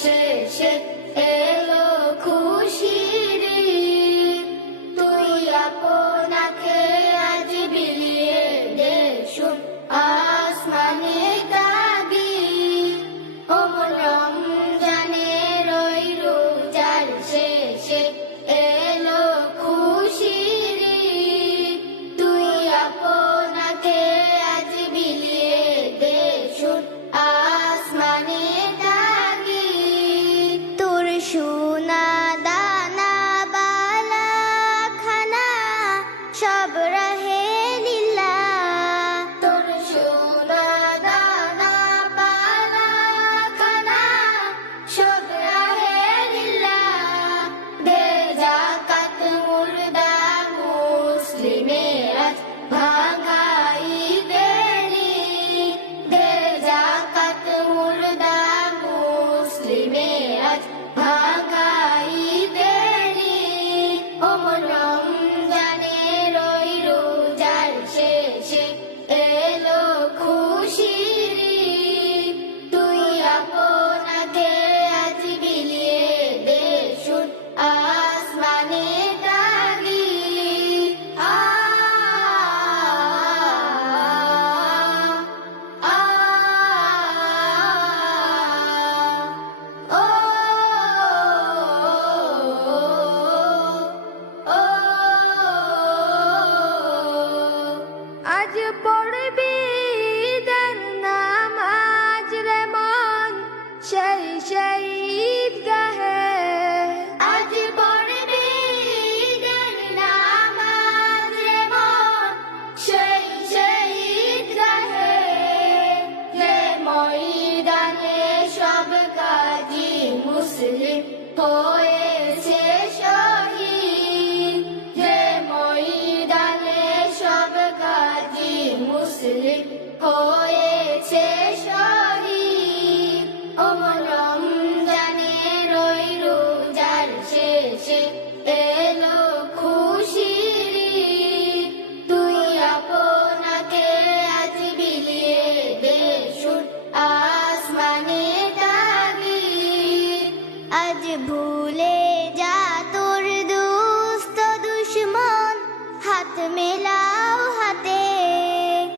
শেষে এলো খুশির ঈদ। তুই আপনাকে আজ বিলিয়ে দে শুন আসমানে তাগিদ। ওমন রমজানের ওই রোজার শেষে এলো খুশির ঈদ। তুই আপনাকে আজ বিলিয়ে দে শুন আসমানে তাগিদ। তোর সোনা দানা বালা খানা সব রহে লিল্লাহ। তোর সোনা দানা পালা খানা সব রাহে লিল্লাহ। দে যাকাত মুর্দা মুসলিমের আজ ভাঙাই দেনি। দে যাকাত মুর্দা মুসলিমের আজ ভাঙাই দেনি। ওমন রমজানের ওই রোজার শেষে এলো খুশির ঈদ। তুই আপনাকে আজ বিলিয়ে দে শুন আসমানে তাগিদ। আ আ ও আজ পড়বি ঈদের নামাজ রে মন সেই সেই ঈদগাহে। আজ পড়বি ঈদের নামাজ রে মন সেই সেই ঈদগাহে। যে ময়দানে সব গাজী মুসলিম হয়েছে শহীদ। যে ময়দানে সব গাজী মুসলিম হয়েছে শহীদ। ওমন রমজানের ওই রোজার শেষে এলো খুশির ঈদ। তুই আপনাকে আজ বিলিয়ে দে শুন আসমানে তাগিদ। আজ